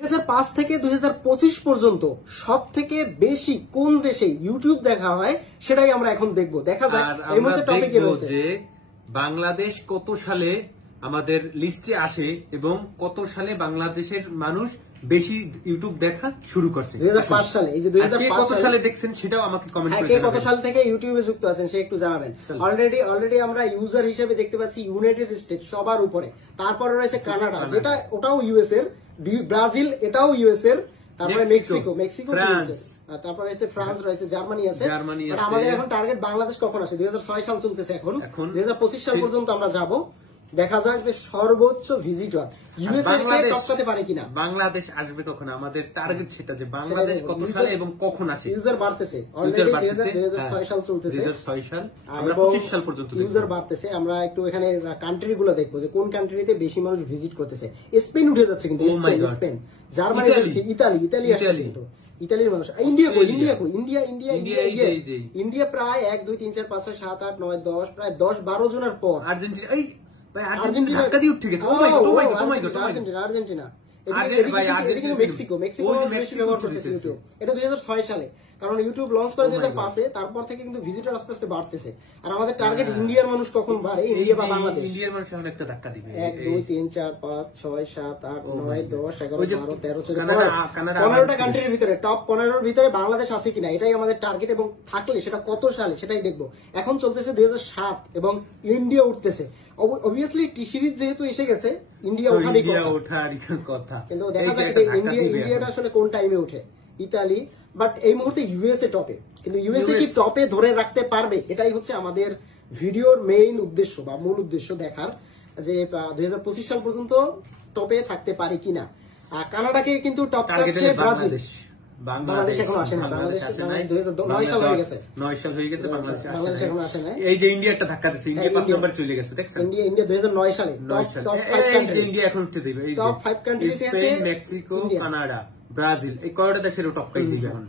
2005 থেকে 2025 পর্যন্ত সব থেকে বেশি কোন দেশে ইউটিউব দেখা হয় সেটাই আমরা এখন দেখব। দেখা যায় এর মধ্যে টপিক রয়েছে যে বাংলাদেশ কত সালে আমাদের লিস্টে আসে এবং কত সালে বাংলাদেশের মানুষ বেশি ইউটিউব দেখা শুরু করছে। 2005 সালে। এই যে 2005 সালে দেখছেন সেটাও আমাকে কমেন্ট করে জানাবেন। কত সাল থেকে ইউটিউবে যুক্ত আছেন সে একটু জানাবেন। অলরেডি আমরা ইউজার হিসেবে দেখতে পাচ্ছি ইউনাইটেড স্টেটস সবার উপরে, তারপরে রয়েছে কানাডা, যেটা ওটাও ইউএস এর, ব্রাজিল এটাও ইউএস এর, তারপরে মেক্সিকো তারপরে হচ্ছে ফ্রান্স রয়েছে, জার্মানি আছে। আমাদের এখন টার্গেট বাংলাদেশ কখন আসে? 2006 সাল চলতেছে, এখন 2025 সাল পর্যন্ত আমরা যাব। দেখা যাক যে সর্বোচ্চ ভিজিটর ইউএসএ কে টপকাতে পারে কিনা। বাংলাদেশ আসবে কখন? আমাদের টার্গেট সেটা যে বাংলাদেশ কত সালে এবং কখন আসে। ইউজার বাড়তেছে, অলরেডি 2006 সাল চলতেছে, 2006 সাল আমরা 25 সাল পর্যন্ত ইউজার বাড়তেছে। আমরা একটু এখানে কান্ট্রি গুলো দেখবো যে কোন কান্ট্রিতে বেশি মানুষ ভিজিট করতেছে। স্পেন উঠে যাচ্ছে কিন্তু, স্পেন, জার্মানি, ইতালি আসছে কিন্তু। ইতালির মানুষ, ইন্ডিয়া প্রায় 1 2 3 4 5 6 7 8 9 10 প্রায় 10-12 জনের পর আর্জেন্টিনা। আর্জেন্টিনা ধাক্কা দিয়ে উঠে গেছে। আর্জেন্টিনা। এদিকে মেক্সিকো ব্যবহার করতেছে ইউটিউব। এটা 2006 সালে, কারণ ইউটিউব লঞ্চ করে 2005-এ, তারপর থেকে কিন্তু ভিজিটর আস্তে আস্তে বাড়তেছে। আর আমাদের টার্গেট ইন্ডিয়ার মানুষ কখন বাড়ে, ইন্ডিয়া বা বাংলাদেশ। ইন্ডিয়ার মানুষ এখন একটা ধাক্কা দিবে। 1 2 3 4 5 6 7 8 9 10 11 12 13 15টা কান্ট্রির ভিতরে, টপ 15-র ভিতরে বাংলাদেশ আছে কিনা এটাই আমাদের টার্গেট, এবং থাকলে সেটা কত সালে সেটাই দেখবো। এখন চলতেছে 2007 এবং ইন্ডিয়া উঠতেছে। অবভিয়াসলি টি সিরিজ যেহেতু এসে গেছে, ইন্ডিয়া ওঠারই কথা, কিন্তু দেখা যাক ইন্ডিয়াটা আসলে কোন টাইমে উঠে। ইতালি, বাট এই মুহূর্তে ইউএসএ টপে, কিন্তু ইউএসএ কি টপে ধরে রাখতে পারবে? এটাই হচ্ছে আমাদের ভিডিওর মেইন উদ্দেশ্য বা মূল উদ্দেশ্য, দেখার যে 2025 সাল পর্যন্ত টপে থাকতে পারে কিনা। কানাডাকে কিন্তু টপ করছে ব্রাজিল। বাংলাদেশ এখন আসে না, বাংলাদেশ 2009 সাল হয়ে গেছে, 9 সাল হয়ে গেছে, বাংলাদেশ এখন আসে না। এই যে ইন্ডিয়া একটা ধাক্কা দিচ্ছে, ইন্ডিয়া 5 নাম্বার চলে গেছে, দেখছেন? ইন্ডিয়া 2009 সালে টপ 5 কান্ট্রি, ইন্ডিয়া এখন উঠতে দিবে। এই যে টপ 5 কান্ট্রিতে আছে স্পেন, মেক্সিকো, কানাডা, ব্রাজিল, এই কয়টা দেশের টপ পাই দিবে এখন।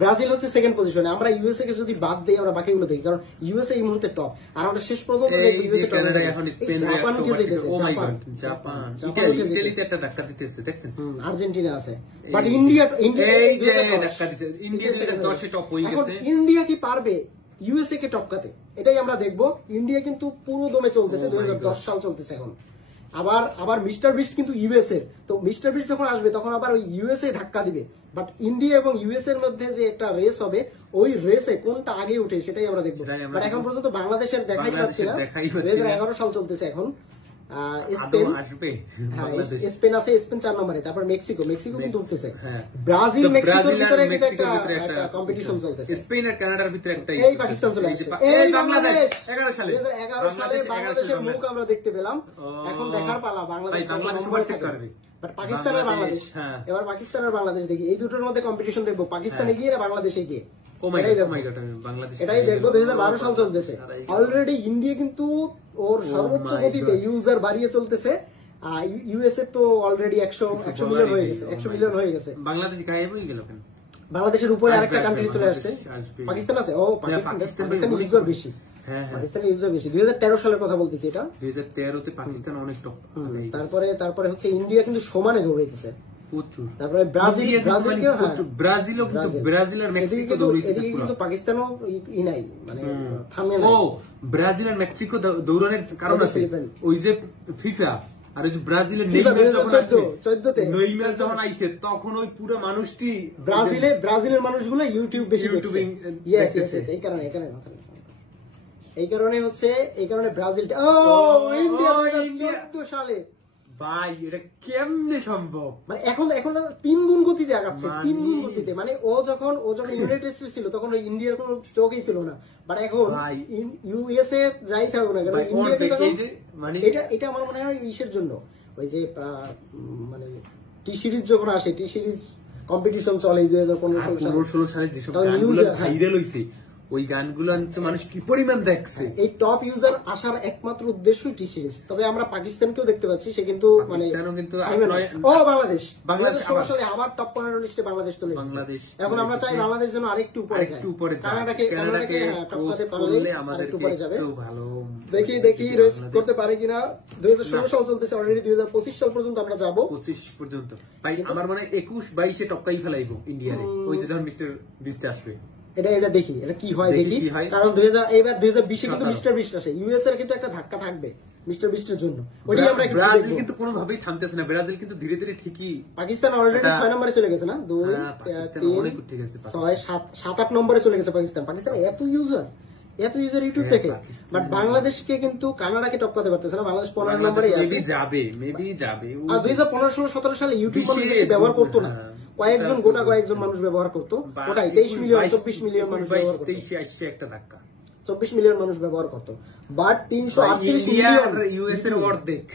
ব্রাজিল হচ্ছে সেকেন্ড পজিশনে। আমরা ইউএসএ কে যদি বাদ দেই, আমরা বাকিগুলো দেখি, কারণ ইউএসএ এই মুহূর্তে টপ। আর আমরা শেষ পর্যন্ত দেখব ইউএসএ টপ, এখন স্পেন, জাপান উঠে যেতেছে, ও মাই গড, জাপান, ইতালিতে একটা ধাক্কা দিতেছে, দেখছেন? আর্জেন্টিনা আছে, বাট ইন্ডিয়া এই যে ধাক্কা দিতেছে, ইন্ডিয়া 2010 এ টপ হয়ে গেছে। ইন্ডিয়া কি পারবে ইউএসএ কে টপকাতে? এটাই আমরা দেখব। ইন্ডিয়া কিন্তু পুরো দমে চলতেছে, 2010 সাল চলতেছে এখন। আবার মিস্টার বিস্ট কিন্তু ইউএস এর, তো মিস্টার বিস্ট যখন আসবে তখন আবার ওই ইউএসএ ধাক্কা দিবে। বাট ইন্ডিয়া এবং ইউএস এর মধ্যে যে একটা রেস হবে, ওই রেসে কোনটা আগে উঠে সেটাই আমরা দেখবো। বাট এখন পর্যন্ত বাংলাদেশের দেখাই পাচ্ছি না। 2011 সাল চলতেছে এখন। স্পেন আছে, স্পেন 4 নম্বরে, তারপর মেক্সিকো কিন্তু উঠতেছে। ব্রাজিল, মেক্সিকোর ভিতরে একটা কম্পিটিশন চলতেছে। স্পেন আর কানাডার ভিতরে একটা, এই পাকিস্তান চলে আসছে। এই বাংলাদেশ 11 সালে বাংলাদেশের মুখ আমরা দেখতে পেলাম। এখন দেখার পালা বাংলাদেশ করবে। বাট পাকিস্তান আর বাংলাদেশ, এবার পাকিস্তান আর বাংলাদেশ দেখি, এই দুটোর মধ্যে কম্পিটিশন দেখবো, পাকিস্তানে গিয়ে না বাংলাদেশে গিয়ে। এটাই দেখবো। 2012 সাল চলতেছে। অলরেডি ইন্ডিয়া কিন্তু ওর সর্বোচ্চ গতিতে ইউজার বাড়িয়ে চলতেছে। ইউএসএ তো অলরেডি 100 মিলিয়ন হয়ে গেছে, 100 মিলিয়ন হয়ে গেছে। বাংলাদেশ গায়েব হয়ে গেল কেন? বাংলাদেশের উপরে আরেকটা কান্ট্রি চলে আসছে, পাকিস্তান আছে। ও পাকিস্তান ইউজার বেশি, পাকিস্তানের ইউজার বেশি। 2013 সালের কথা বলতেছি, এটা 2013-তে পাকিস্তান অনেক টপ। তারপরে হচ্ছে ইন্ডিয়া কিন্তু সমানে দৌড়াইতেছে প্রচুর। তারপরে ব্রাজিল আর মেক্সিকো দৌড়াইতেছে, কিন্তু পাকিস্তানও ই নাই, মানে থামে না। ব্রাজিল আর মেক্সিকো দৌড়ানোর কারণ আছে, ওই যে ফিফা আর ওই যে ব্রাজিলের নেইমার যখন আসছে 14-তে, নেইমার যখন আইছে তখন ওই পুরো মানুষটি ব্রাজিলের মানুষগুলো ইউটিউব বেশি দেখছে। এই কারণে ব্রাজিলটা ইন্ডিয়া 2014 সালে ভাই, এটা কেমনে সম্ভব? মানে এখন 3 গুণ গতিতে আগাচ্ছে, 3 গুণ গতিতে। মানে ও যখন ইউনাইটেড স্টেটস ছিল তখন ওই ইন্ডিয়ার কোনো চোখই ছিল না, বাট এখন ইউএসএ যাই থাকুক না কেন, এটা আমার মনে হয় ইসের জন্য, ওই যে মানে টি সিরিজ যখন আসে, টি সিরিজ কম্পিটিশন চলে, যে 15-16 সালে যেসব গানগুলো ভাইরাল হইছে, ওই গানগুলো মানুষ কি পরিমাণ দেখছে। এই টপ ইউজার আসার একমাত্র উদ্দেশ্যই টি সিরিজ। তবে আমরা পাকিস্তানকেও দেখতে পাচ্ছি, সে কিন্তু মানে বাংলাদেশ 2016 সালে আবার টপ 15 লিস্টে বাংলাদেশ চলে এসেছে। এখন আমরা চাই বাংলাদেশ যেন আরেকটু উপরে যায়, কানাডাকে টপকাতে পারলে আমাদের উপরে যাবে। দেখি রেস করতে পারে কিনা। 2016 সাল চলতেছে, অলরেডি 2025 সাল পর্যন্ত আমরা যাবো। 25 পর্যন্ত ভাই আমার মনে হয় 21-22 টপকাই ফেলাইবো ইন্ডিয়ারে, ওই যে যখন মিস্টার বিস্ট আসবে। এটা দেখি এটা কি হয় দেখি, কারণ এবার 2020 কিন্তু মিস্টার বিস্ট আসে, ইউএস এর কিন্তু একটা ধাক্কা থাকবে মিস্টার বিস্টের জন্য। ব্রাজিল কিন্তু কোনোভাবেই থামতেছে না, ব্রাজিল কিন্তু ধীরে ধীরে ঠিকই। পাকিস্তান অলরেডি 6 নম্বরে চলে গেছে না, 2 3 6 7 8 নম্বরে চলে গেছে পাকিস্তান। এত ইউজার ইউটিউব থেকে। বাট বাংলাদেশকে কিন্তু কানাডাকে টপকাতে পারতেছে না, বাংলাদেশ 15 নম্বরে মেবি যাবে। আর 2015-16-17 সালে ইউটিউব মানুষ ব্যবহার করতো না, কয়েকজন মানুষ ব্যবহার করতো, ওটাই 23 মিলিয়ন 24 মিলিয়ন মানুষ ব্যবহার করতো। 23 আসছে একটা ধাক্কা, 24 মিলিয়ন মানুষ ব্যবহার করতো। বাট 338 মিলিয়ন ইউএস এর অর্ধেক।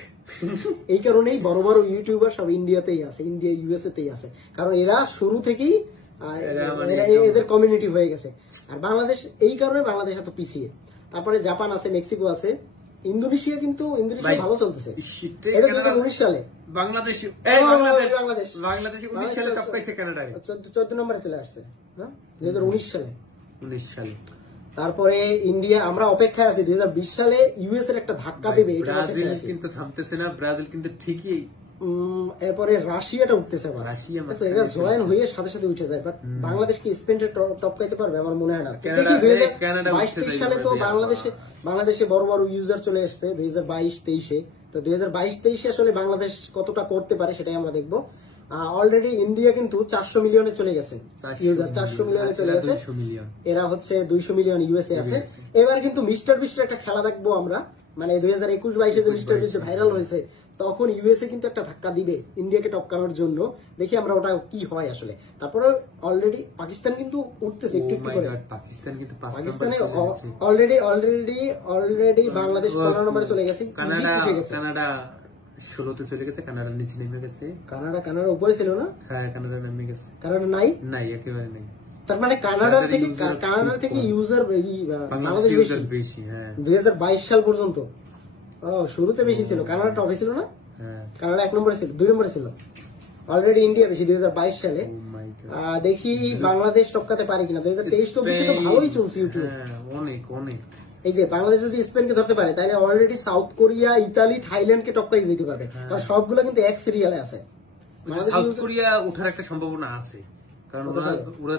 এই কারণেই বড় বড় ইউটিউবার সব ইন্ডিয়াতেই আছে, ইন্ডিয়া ইউএসএ তেই আছে, কারণ এরা শুরু থেকেই এদের কমিউনিটি হয়ে গেছে। আর বাংলাদেশ এই কারণে বাংলাদেশ এত পিছিয়ে। তারপরে জাপান আছে, মেক্সিকো আছে, ইন্দোনেশিয়া কিন্তু ভালো চলতেছে। এটা 2019 সালে বাংলাদেশ 19 সালে টপকাইছে কানাডায়, 14 নম্বরে চলে আসছে না 2019 সালে। 19 সালে তারপরে ইন্ডিয়া, আমরা অপেক্ষায় আছি 2020 সালে ইউএস এর একটা ধাক্কা দেবে। ব্রাজিল কিন্তু থামতেছে না, ব্রাজিল কিন্তু ঠিকই। এরপরে রাশিয়াটা উঠতেছে, এরা জয়েন হয়ে সাথে সাথে উঠে যায়। বাট বাংলাদেশ কি স্পেন্ডে টপকাইতে পারবে আমার মনে হয় না। 2022-23 সালে তো বাংলাদেশে বড় বড় ইউজার চলে আসছে 2022-23-এ। তো 2022-23-এ আসলে বাংলাদেশ কতটা করতে পারে সেটাই আমরা দেখবো। অলরেডি ইন্ডিয়া কিন্তু 400 মিলিয়নে চলে গেছে ইউজার, 400 মিলিয়নে চলে গেছে। এরা হচ্ছে 200 মিলিয়ন ইউএসএ আছে। এবার কিন্তু মিস্টার বিস্টের একটা খেলা দেখবো আমরা, মানে 2021-22-এ যে মিস্টার বিস্ট ভাইরাল হয়েছে, তখন ইউএসএ কিন্তু একটা ধাক্কা দিবে ইন্ডিয়াকে টপকানোর জন্য। দেখি আমরা ওটা কি হয় আসলে। তারপরে অলরেডি পাকিস্তান কিন্তু উঠতেছে একটু একটু করে। পাকিস্তানে অলরেডি বাংলাদেশ 15 নম্বরে চলে গেছে, কানাডা 16তে চলে গেছে, কানাডার নিচে নেমে গেছে। কানাডার উপরে ছিল না? হ্যাঁ, কানাডা নেমে গেছে। কানাডা নাই একেবারে নাই। তার মানে কানাডার থেকে ইউজার বাংলাদেশ বেশি। 2022 সাল পর্যন্ত শুরুতে বেশি ছিল, কানাডা টপে ছিল না? কানাডা 1 নম্বরে ছিল, 2 নম্বরে ছিল। অলরেডি ইন্ডিয়া বেশি 2022 সালে। দেখি বাংলাদেশ টপকাতে পারে কিনা। 2023-24 তো ভালোই চলছে ইউটিউব, অনেক। এই যে বাংলাদেশ যদি স্পেনকে ধরতে পারে, তাহলে অলরেডি সাউথ কোরিয়া, ইতালি, থাইল্যান্ডকে টপকাই যেতে পারবে, কারণ সবগুলো কিন্তু এক সিরিয়ালে আছে। সাউথ কোরিয়া ওঠার একটা সম্ভাবনা আছে, কারণ ওরা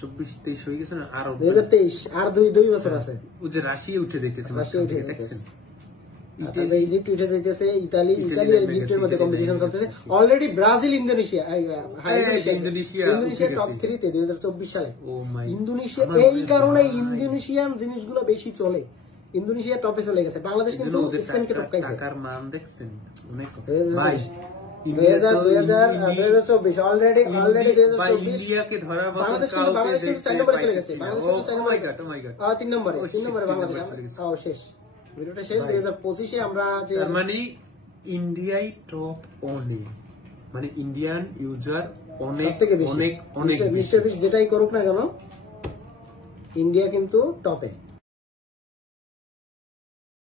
24-23 হয়ে গেছে না, আর 2023 আর 2 বছর আছে। ও যে রাশিয়া উঠে যাইতেছে, ইজিপ্ট উঠে যাইতেছে, ইতালি আর ইজিপ্টের মধ্যে কম্পিটিশন চলতেছে। অলরেডি ব্রাজিল, ইন্দোনেশিয়া টপ 3-তে 2024 সালে। ইন্দোনেশিয়া, এই কারণে ইন্দোনেশিয়ান জিনিসগুলো বেশি চলে, ইন্দোনেশিয়া টপে চলে গেছে। বাংলাদেশ কিন্তু স্পেনকে টপকাইছে। টাকার মান দেখছেন অনেক। 2024 অলরেডি 2024 ইন্ডিয়াকে ধরার মতো বাংলাদেশ কিন্তু 4 নম্বরে চলে গেছে। বাংলাদেশ 3 নম্বরে বাংলাদেশ শেষ। ভিডিওটা শেষ। 2025-এ আমরা যে মানে ইন্ডিয়াই টপ অনেক, মানে ইন্ডিয়ান ইউজার অনেক মিস্টার বিস্ট যেটাই করুক না কেন, ইন্ডিয়া কিন্তু টপে।